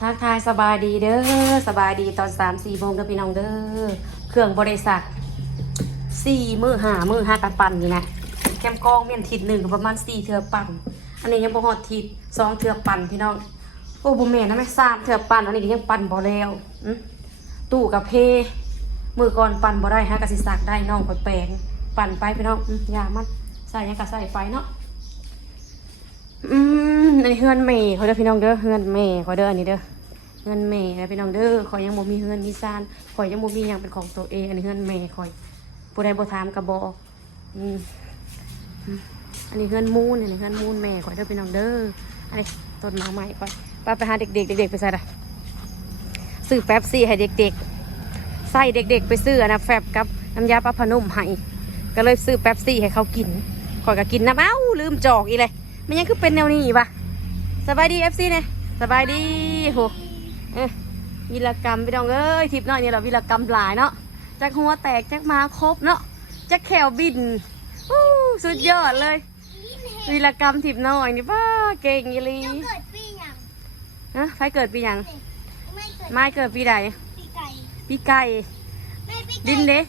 ทักทายสบายดีเด้อสบายดีตอน3-4 โมงเด้อพี่น้องเด้อเครื่องบริษัท4 มื้อ 5 มื้อกันปั่นอยู่นะแคมกองเมียนทิศหนึ่งประมาณ4 เทือปั่นอันนี้ยังบ่ฮอดทิศ2 เทือปั่นพี่น้องโอ้บ่แม่นนะไม่3 เทือปั่นอันนี้ก็ยังปั่นบ่แล้วตู้กับเพมือก่อนปั่นบ่ได้ฮะกะสิสักได้น้องก็แปลงปั่นไปพี่น้องยามันใส่ยังกะใส่ไฟเนาะในเฮือนแม่เขาเด้อพี่น้องเด้อเฮือนแม่เขาเด้ออันนี้เด้อเฮือนแม่แล้วพี่น้องเด้อข่อยยังบ่มีเฮือนมีซานข่อยยังบ่มีหยังเป็นของตัวเองอันนี้เฮือนแม่ข่อยผู้ใดบ่ถามก็บอกอันนี้เฮือนมูนอันนี้เฮือนมูนแม่ข่อยเด้อพี่น้องเด้ออันนี้ต้นไม้ใหม่ข่อยไปหาเด็กๆไปใส่ละซื้อแป๊บซี่ให้เด็กๆใส่เด็กๆไปซื้อนะแฟบกับน้ำยาปลาพนุ่มให้ก็เลยซื้อแป๊บซี่ให้เขากินข่อยก็กินน้ำลืมจอกอีเลยมันยังคือเป็นแนวนี้อีกปะสบายดีFCเนี่ยสบายดีโหวีรกรรมพี่น้องเอ้ยทิปน้อยนี่เราวีรกรรมหลายเนาะจักหัวแตกจักมาครบเนาะจักแขวบินสุดยอดเลยวีรกรรมทิปน้อยนี่ป้าเก่งยี่ลีเกิดปีหยังนะใครเกิดปีหยังไม่เกิดไม่เกิดปีใดปีไก่ปีไก่แม่ปีไก่ดินเด้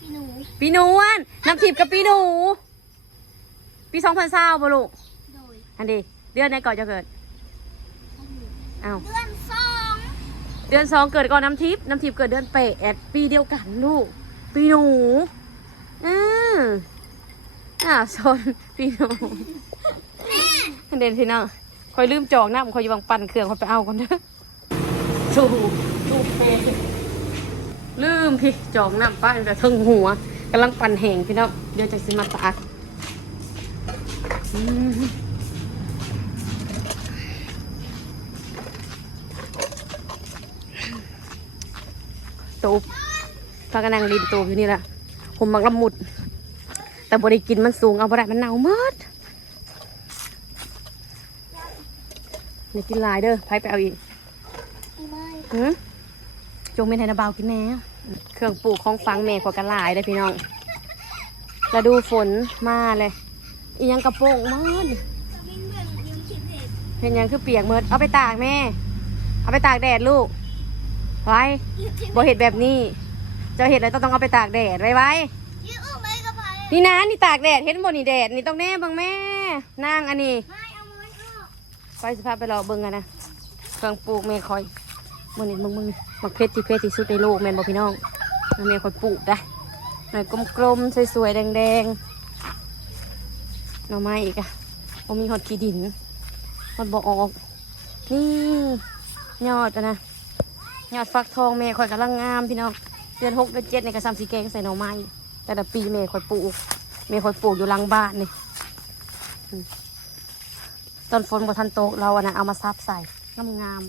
ปีหนูปีหนูอันน้ำทิพกับปีหนูปี2020บ่ลูกโดยอันดีเดือนไหนก่อนจะเกิดอ้าวเดือนสองเดือน 2เกิดก่อนน้ำทิพย์เกิดเดือน8ปีเดียวกันลูกปีหนูชนปีหนูเด่นพี่น้องคอยลืมจองนะผมคอยอยู่บางปั่นเครื่องคอยไปเอาก่อนเด้อถูกเพลืมพี่จองน้ำป้าแต่ทึ่งหัวกำลังปั่นแห้งพี่น้องเดี๋ยวจะซื้อมาตากตูบพากันนั่งริมตูบอยู่นี่แหละผมมักละมุดแต่บริกินมันสูงเอาบริมันหนาวมากนี่กินลายเด้อไปเอาอีกจงเป็นไทยนาบาวกินแน่เครื่องปลูกของฟังแม่กว่ากันลายได้พี่น้องแล้วดูฝนมาเลยอียังกระโปรงมากเห็นยังคือเปียกเมิดเอาไปตากแม่เอาไปตากแดดลูกไว้บ่เห็ดแบบนี้เจ้าเห็ดอะไรต้องเอาไปตากแดดไว้นี่นะนี่ตากแดดเห็นบ่นี่แดดนี่ต้องแน่บังแม่นั่งอันนี้ไปสภาพไปรอเบิ่งกันนะเครื่องปลูกแม่คอยมึงนี่มึงมักเพชรที่สุดในโลกแม่นบ่พี่น้องแม่คอยปลูกได้หน่อยกลมๆสวยๆแดงๆหน่อไม้อีกอะบ่มีหอดขี้ดินหอดบ่ออกนี่ยอดนะยอดฟักทองแม่คอยกำลังงามพี่น้องเดือน6 เดือน 7ในกระซำสีแกงใส่หน่อไม้แต่ละปีแม่คอยปลูกอยู่หลังบ้านนี่ตอนฝนบ่ทันตกเราอะนะเอามาซับใส่งาม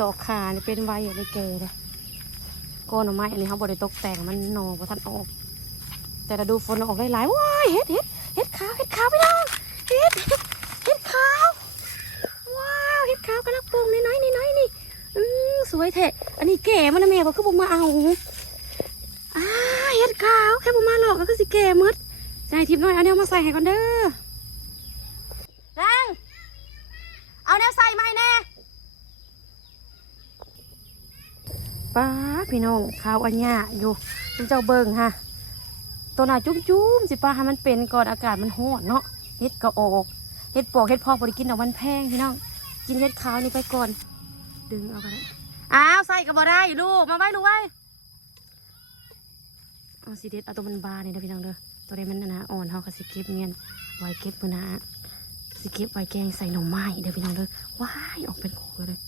ดอกขานี่เป็นใบอย่างนี้เกยเลยก้อนหน่อไม้อันนี้เขาบริตกแต่งมันหน่อบ่ทันออกแต่เราดูฝนออกหลายๆว้ายเห็ดขาวพี่น้องเห็ดขาวว้าวเห็ดขาวกระลักโป่งน้อยนี่สวยแท้อันนี้แก่มันนะแม่เขาคือบ่มาเอาเห็ดขาวแค่บ่มาหรอกก็คือสิแก่มืดใจทิพย์น้อยเอาแนวมาใส่ให้ก่อนเด้อนั่งเอาแนวใส่ไหมแน่ป้าพี่น้องข้าวอันยาอยู่เจ้าเบิ่งฮะตัวหนาจุ้มสิป้าให้มันเป็นก่อนอากาศมันร้อนเนาะเห็ดก็ออกเห็ดปอกเห็ดพอกบริกินเอามันแพงพี่น้องกินเห็ดขาวนี่ไปก่อนดึงเอาไปใส่ก็บ่ได้ลูกมาไว้ลูกไว้เอาสิเด็ดเอาตัวมันบานนี่นะพี่น้องเด้อตัวใดมันนะอ่อนเขาก็สิเก็บเมียนไว้เก็บมือนะสิเก็บไว้แกงใส่หน่อไม้เด้อพี่น้องเด้อว้ายออกเป็นโขเลย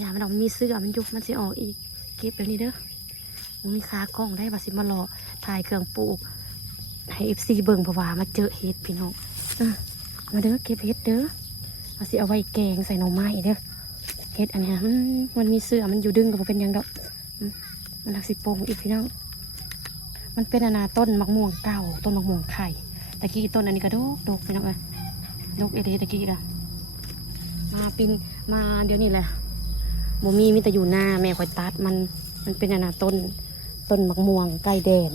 อย่ามันออกมีเสื้อมันยุบมันสิออกอีกเก็บแบบนี้เด้อมึงมีขากล้องได้บาสิมาหล่อถ่ายเครื่องปลูกให้FCเบิ่งเพราะว่ามาเจอเห็ดพี่น้องมาเด้อเก็บเห็ดเด้อเอาสิเอาไว้แกงใส่หน่อไม้เด้อเห็ดอันนี้มันมีเสื้อมันอยู่ดึงกับเป็นยังดอกมันรักสิโป่งอีกพี่น้องมันเป็นต้นมะม่วงเก่าต้นมะม่วงไข่ตะกี้ต้นอันนี้ก็ดกพี่น้องดกเอเดตะกี้ละมาปีนมาเดี๋ยวนี้แหละโมมีแต่อยู่หน้าแม่คอยตัดมันเป็นต้นมะม่วงไก่แดน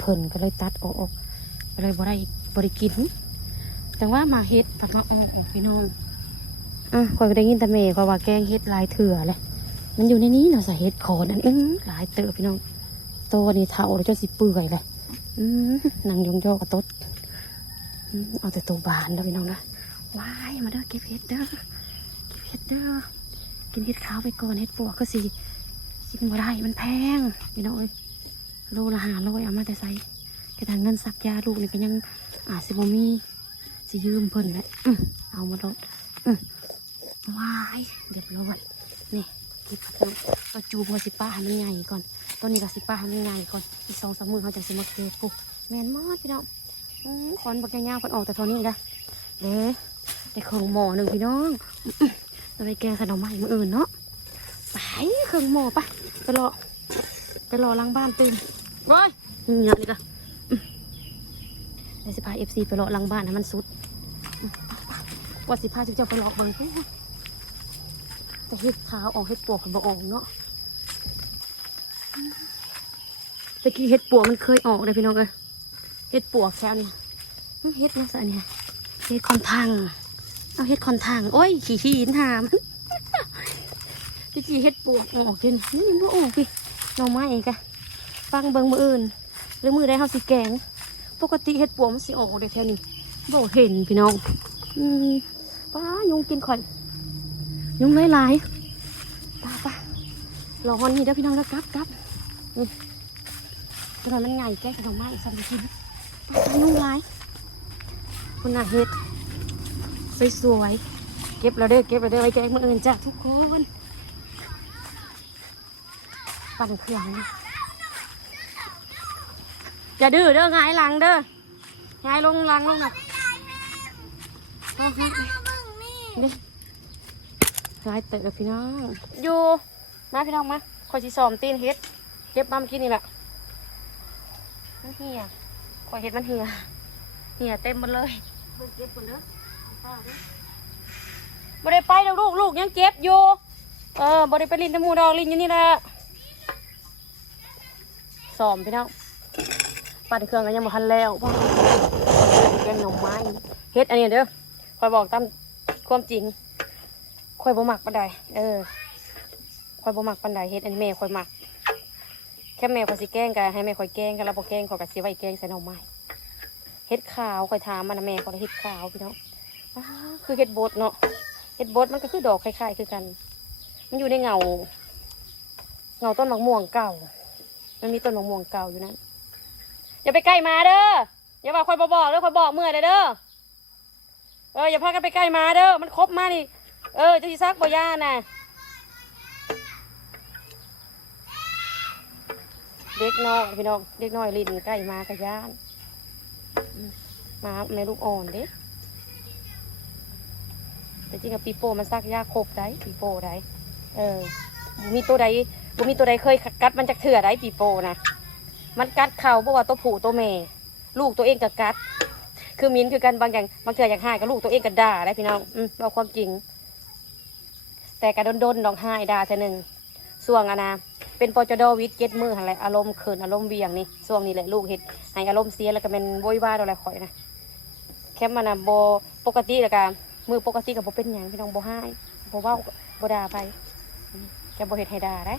เพิ่นก็เลยตัดออกก็เลยบ่ได้กิน แต่ว่ามาเฮ็ดผัดมาออมพี่น้องข่อยก็ได้ยินแต่แม่ข่อยว่าแกงเฮ็ดลายเถื่อเลยมันอยู่ในนี้เนาะใส่เฮ็ดคอนั่นหลายเต๋อพี่น้องโตนี่เท่าแล้วเจ้าสิเปื่อยเลยนางยงโยกับต๊ดเอาแต่ตัวบานเด้อพี่น้องนะว้ายมาเด้อเก็บเฮ็ดเด้อเก็บเฮ็ดเด้อกินเฮ็ดขาวไปก่อนเฮ็ดปวกก็สิกินบ่ได้มันแพงพี่น้องเอ้ยโลละ500เอามาแต่ใส่กระถางเงินสักยาลูกนี่ก็ยังสิบ่มีสิยืมเพิ่นแหละเอามาลดว้ายเรียบร้อยนี่เก็บผักตัวจูบกับสิป้าให้มันใหญ่ก่อนตัวนี้กับสิป้าให้มันใหญ่ก่อนอีก2-3 มื้อเขาจะสิมาเก็บปุ๊บแม่นมอดพี่น้องคอนบักยาวๆคนออกแต่เท่านี้นะเด้ได้เครื่องหม้อหนึ่งพี่น้องเราไปแกงใส่หน่อไม้มื้ออื่นเนาะไปเครื่องหม้อไปรอล้างบ้านตื่นว้ายเนี่ยนี่ก็เดี๋ยวสิพาFCไปรอล้างบ้านให้มันสุดว่าสิพาเจ้าไปหลอกบางทีแต่เห็ดขาวออกเห็ดปวกมันออกเนาะตะกี้เห็ดปวกมันเคยออกเลยพี่น้องเลยเห็ดปวกแค่นี้เห็ดยังไงเนี่ยเห็ดคอนทางเอาเห็ดคอนทางโอ้ยขี้หินหามตะกี้เห็ดปวกออกจนนี่มันออกพี่น้องไม้เองกะฟังเบิ้งมืออื่นหรือมือได้เขาสิแกงปกติเห็ดปวกมันสิออกเลยแค่นี้บอกเห็นพี่น้องป้ายุงกินข่อยยุงหลายป้ารอฮอนนี่เด้อพี่น้องแล้วกลับตอนนั้นมันใหญ่แก้ขนมไม้อีกสักทีป้ายุงหลายคุณน่ะเห็ดสวยๆเก็บแล้วเด้อไว้แกงมื้ออื่นจ้ะทุกคนปั่นเครื่องนะอย่าดื้อเด้อหงายหลังเด้อหงายลงหลังลงน่ะนี่ร้ายเต๋อพี่น้องอยู่มาพี่น้องมาคอยสิซ้อมตีนเฮ็ดเก็บมาเมื่อกี้นี่แหละมันเหี่ยคอยเฮ็ดมันเหี่ยเต็มหมดเลยเก็บหมดเลยบ่ได้ไปแล้วลูกยังเก็บอยู่บ่ได้ไปลินตะมูดอกลินอยู่นี่แหละซ้อมพี่น้องปั่นเครื่องกันยังบ่ทันแล้วแกงหน่อไม้เฮ็ดอันนี้เด้อคอยบอกตามความจริงคอยบ่มักปานใดคอยบ่มักปานใดเฮ็ดอันนี้แม่คอยมักแค่แม่คอยสิแกล้งกันให้แม่คอยแกล้งกันแล้วบ่แกล้งคอยก็สิไว้แกล้งใส่หน่อไม้เฮ็ดขาวคอยถามมันนะแม่คอยเฮ็ดขาวพี่น้องคือเฮ็ดบดเนาะเฮ็ดบดมันก็คือดอกคล้ายๆคือกันมันอยู่ในเงาต้นมะม่วงเก่ามันมีต้นมะม่วงเก่าอยู่นั่นอย่าไปใกล้มาเด้ออย่าว่าคอยบอกเด้อคอยบอกเมื่อเด้ออย่าพากันไปใกล้มาเด้อมันครบมานี่จะสิซักบ่ย่าน่ะเด็กน้อยพี่น้องเด็กน้อยลิ้นใกล้มากระย่านมาแม่ลูกอ่อนเด้แต่จริงกับปีโป้มันซักยากครบได้ปีโป้ได้บุมีตัวใดเคยกัดมันจากเถื่อได้ปีโป้นะมันกัดเข่าเพราะว่าตัวผู้ตัวแม่ลูกตัวเองกับกัดคือมิ้นคือกันบางอย่างบางเถื่ออย่างหายกับลูกตัวเองกับด่าได้พี่น้องเอาความจริงแต่กระโดนดองหายด่าเธอหนึ่งส่วงนะเป็นปจดวิทย์7 มื้ออะไรอารมณ์เขินอารมณ์เบี่ยงนี่ส่วงนี้แหละลูกเห็ดให้อารมณ์เสียแล้วก็เป็นโวยวายอะไรข่อยนะแค่มันนะโบปกติแล้วกันมือปกติกับโบเป็นอย่างพี่น้องโบให้โบว่าโบด่าไปแกโบเห็ดให้ด่าได้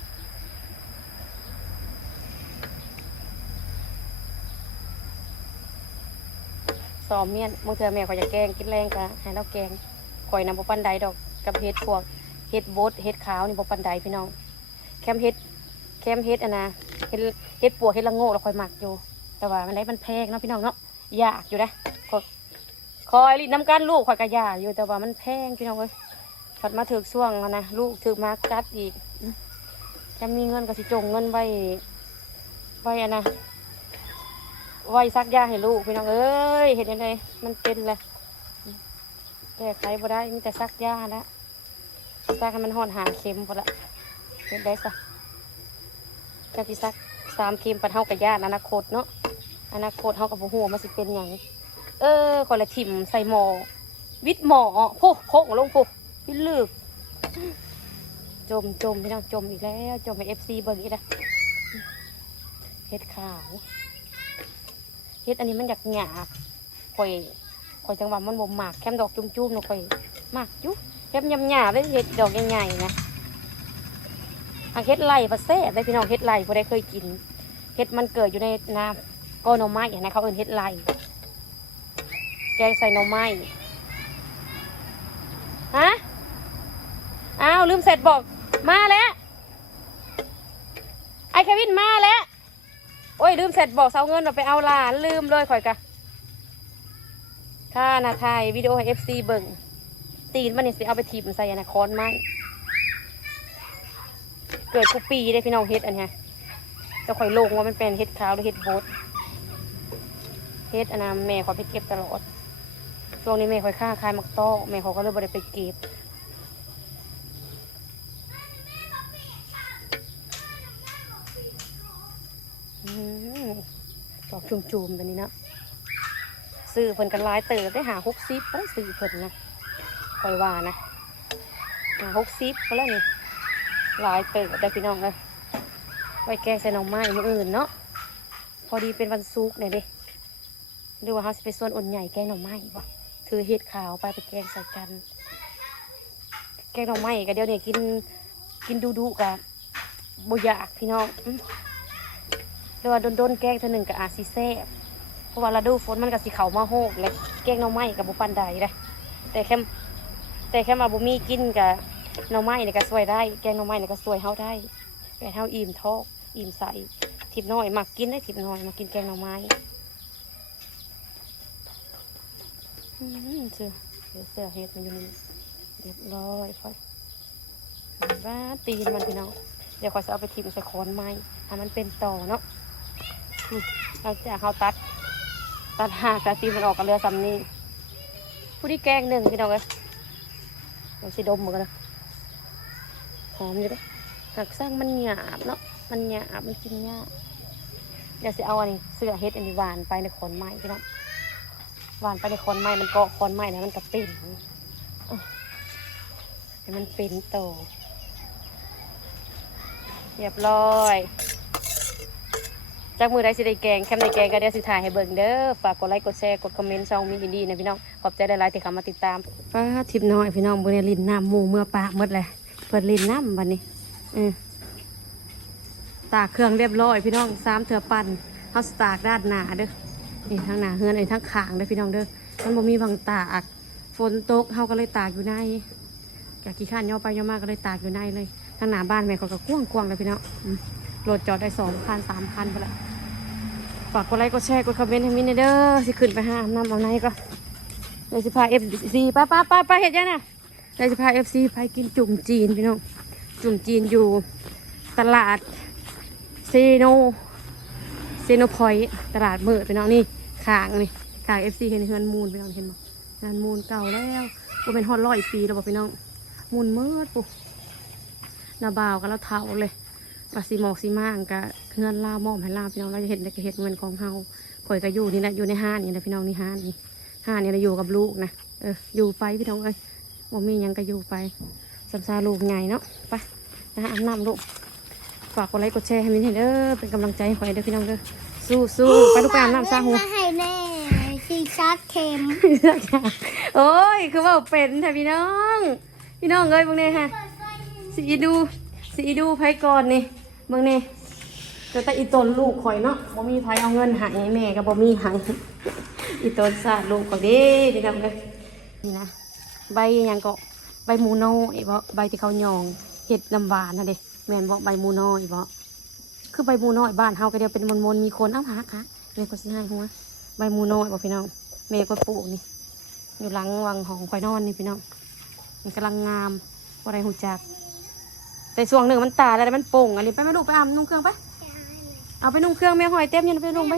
ซ้อมเมียนมือเธอแม่ข่อยจะแกงกินแรงกันให้เราแกงข่อยนำโบปันไดดอกกับเห็ดพวกเห็ดบดเห็ดขาวนี่โบปันไดพี่น้องแคมเห็ดอะนะเห็ดปวกเห็ดละโง่เราคอยหมักอยู่แต่ว่ามันได้มันแพงเนาะพี่น้องเนาะยากอยู่นะคอยรีดน้ำกันลูกคอยกระยาอยู่แต่ว่ามันแพงพี่น้องเลยผัดมาถือช่วงนะลูกถือมากัดอีกแค่มีเงินก็สิจงเงินไว้อะนะไว้ซักยาให้ลูกพี่น้องเอ้ยเห็นยังไงมันเป็นเลยแก้ไขบ่ได้มีแต่ซักยาแล้วซักให้มันห่อนหาเข็มพอละเห็นได้ซะจะสิซัก3 เข็มปัดเฮากับญาติอนาคตเนาะอนาคตเฮากับบ่ฮู้ว่ามันสิเป็นหยังคนละถิ่มใส่หม้อวิทย์หม้อโพกลงวิทย์ลึกจมพี่น้องจมอีกแล้วจมให้ FC เบิ่งอีกนะเฮ็ดขาวเฮ็ดอันนี้มันหยาบข่ ข่อยจังหวะมันบ่หมากแคมดอกจุ่มๆเนาะข่อยหมากจุ๊แคมยำหยาบได้เห็ดดอกใหญ่ๆนะทางเห็ดไร่ปลาแซ่บได้พี่น้องเห็ดไร่บ่ได้เคยกินเห็ดมันเกิดอยู่ในน้ำก้อนหน่อไม้อย่างนะเขาเอิ้นเห็ดไร่แกงใส่หน่อไม้ฮะอ้าวลืมเสร็จบอกมาแล้วไอ้เควินมาแล้วโอ้ยลืมเสร็จบอกเสาเงินเราไปเอาหลานลืมเลยข่อยกะค่านาไทยวิดีโอให้ FC เบิ่งตีนมันนี่สิเอาไปถีบใส่อนาคอนไม้เกิดกูปีได้พี่น้องเฮ็ดอันเนี้ยจะข่อยลงว่ามันเป็นเฮ็ดขาวหรือเฮ็ดโบดเฮ็ดอันนั้นแม่ข่อยไปเก็บตลอดช่วงนี้แม่ข่อยฆ่าคายมักต้อแม่เขาก็เลยบ่ได้ไปเก็บดอกจุ่มๆแบบนี้นะซื้อเพิ่นกันลายเติบได้หา60ก็ได้ซื้อเพิ่นนะคอยว่านะหา60ก็แล้วนี่ลายเติบได้พี่น้องเลยไว้แกงใส่หน่อไม้มื้ออื่นเนาะพอดีเป็นวันศุกร์เนี่ยดิหรือว่าเขาสิไปส่วนอ่อนใหญ่แกงหน่อไม้บ่ถือเห็ดขาวไปแกงใส่กันแกงหน่อไม้ก็เดี๋ยวนี้กินดุๆกับบ่อยากพี่น้องหรือว่าโดนแกงเท่านึงก็อาจสิแซ่บเพราะว่าฤดูฝนมันก็สิเข้ามาโฮกเลยแกงหน่อไม้กับบ่ปานใดเลยแต่แค่มาบ่มีกินกับหน่อไม้นี่ก็สวยได้แกงหน่อไม้นี่ก็สวยเฮาได้แต่เฮาอิ่มท้องอิ่มใสทิพน้อยมักกินได้ทิพน้อยมากินแกงหน่อไม้เสือเฮ็ดมันอยู่นี่เรียบร้อยค่อยว่าตีนมันพี่น้องเดี๋ยวค่อยจะเอาไปทิพใส่ค้อนไม้ให้มันเป็นต่อเนาะเราจะเฮาตัดหากตีนมันออกกับเรือสำนีผู้ที่แกงหนึ่งพี่น้องเลยเราสิดมเหมือนกันนะหอมอยู่เด้หักสร้างมันหยาบเนาะมันหยาบมันกินยากเดี๋ยวสิเอาอันนี้เสื้อเฮ็ดอันนี้หวานไปในขอนไม้พี่น้องหวานไปในขอนไม้มันเกาะขอนไม้แล้วมันกระปิ่นให้มันเป็นโตเรียบร้อยจากมือได้สิได้แกงแคมในแกงก็เดี๋ยวสิถ่ายให้เบิ่งเด้อฝากกดไลค์กดแชร์กดคอมเมนต์ช่องมีอินดี้นะพี่น้องขอบใจหลายๆที่เข้ามาติดตามป้าทิพย์น้อยพี่น้องบนลินน้ำหมูเมื่อปากหมดเลยเปิดลินน้ำบัดนี้ตากเครื่องเรียบร้อยพี่น้อง3เถื่อปั่นเขาตากด้านหนาเด้อนี่ทั้งหนาเฮือนไอ้ทั้งขางเด้อพี่น้องเด้อมันบ่มีพังตากฝนตกเขาก็เลยตากอยู่ในกะขี้ข้านย่อไปย่อมาก็เลยตากอยู่ในเลยทั้งหน้าบ้านแม่เขาก็กว้างๆเลยพี่น้องรถจอดได้2 คัน 3 คันไปละฝากกดไลค์กดแชร์กดคอมเมนต์ให้มินเด้อสิขึ้นไปหาน้ำเอาไหนก็เดี๋ยวสิพา FC ป้าเห็ดยังน่ะเดี๋ยวสิพา FC ไปกินจุ่มจีนพี่น้องจุ่มจีนอยู่ตลาดเซโนพอยต์ตลาดมืดพี่น้องนี่ขางนี่ขาง FC เห็นเฮือนมูลพี่น้องเห็นมั้ยงานมูลเก่าแล้วก็เป็นฮอด100 ปีแล้วบอกพี่น้องมูลมืดปุ๊นาบ่าวก็แล้วเท่าเลยปลาสีหมอกสีม่างกับเฮือนลามอมให้ลาพี่น้องเราจะเห็นแต่ก็เห็นเงินของเฮาข่อยก็อยู่นี่แหละอยู่ในห้างนี่แหละพี่น้องนี่ห้างนี่เราอยู่กับลูกนะอยู่ไปพี่น้องเอ้ยบ่มียังก็อยู่ไปสำซาลูกไงเนาะไปนะอาบน้ำลูกฝากกดไลค์กดแชร์ให้มินเด้อเป็นกำลังใจให้ข่อยเด้อพี่น้องเด้อสู้ไปลูกไปอาบน้ำซาหัว มาให้แน่ซีซัสเค็ม โอ้ยคือว่าเป็นแต่พี่น้องเอ้ยพวกนี้ค่ะสีดูไผก่อนนี่เบิ่งนี่แต่อีตนลูกข่อยเนาะบ่มีไผเอาเงินให้แม่ก็บ่มีให้อีตนซาดลูกก็เด้พี่น้องเอ้ยนี่นะใบหยังก็ใบหมูน้อยบ่ใบที่เขาหยองเฮ็ดน้ำหวานน่ะเด้แม่นบ่ใบหมูน้อยบ่คือใบหมูน้อยบ้านเฮาก็เดียวเป็นมนๆมีคนเอาหาค่ะแม่ก็สิให้หัวใบหมูน้อยบ่พี่น้องแม่ก็ปลูกนี่อยู่หลังวังของข่อยนอนนี่พี่น้องมันกำลังงามบ่ได้ฮู้จักแต่ช่วงหนึ่งมันตาแล้วมันโป่งอันนี้ไปไม่ดูไปอาบนุ่งเครื่องไปเอาไปนุ่งเครื่องแม่หอยเต็มยันไปนุ่งไป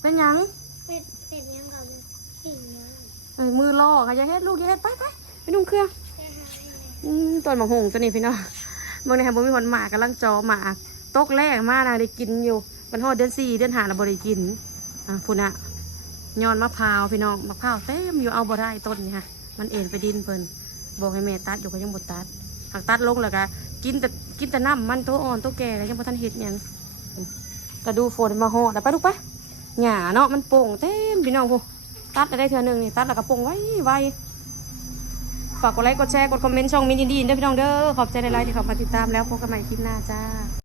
เป็นยังเป็นยังกับสิ่งนี้ มือล่อค่ะอย่าเฮ็ดลูกอย่าเฮ็ดไปนุ่งเครื่องต้นมะฮงตัวนี้พี่น้องบางในค่ะบ่มีคนหมากกำลังจอหมากตกแรกมากนะได้กินอยู่มันฮอดเดือน4 เดือน5เราบ่ได้กินพุ่นน่ะย้อนมะพร้าวพี่น้องมะพร้าวเต็มอยู่เอาบ่ได้ต้นนี่ค่ะมันเอ็นไปดินเพิ่นบอกให้แม่ตัดอยู่ก็ยังบ่ตัดหากตัดลงแล้วก็กินแต่น้ำมันตัวอ่อนตัวแก่แล้วยังบ่ทันเห็ดหยังก็ดูฝนมาฮอดแล้วไปลูกไปหญ้าเนาะมันโป่งเต็มพี่น้องพวก ตัดได้เทื่อหนึงนี่ตัดแล้วก็ปรุงไว้ฝากกดไลค์กดแชร์กดคอมเมนต์ช่องมินยินดีเด้อพี่น้องเด้อขอบใจหลายๆที่เข้ามาติดตามแล้วพบกันใหม่คลิปหน้าจ้า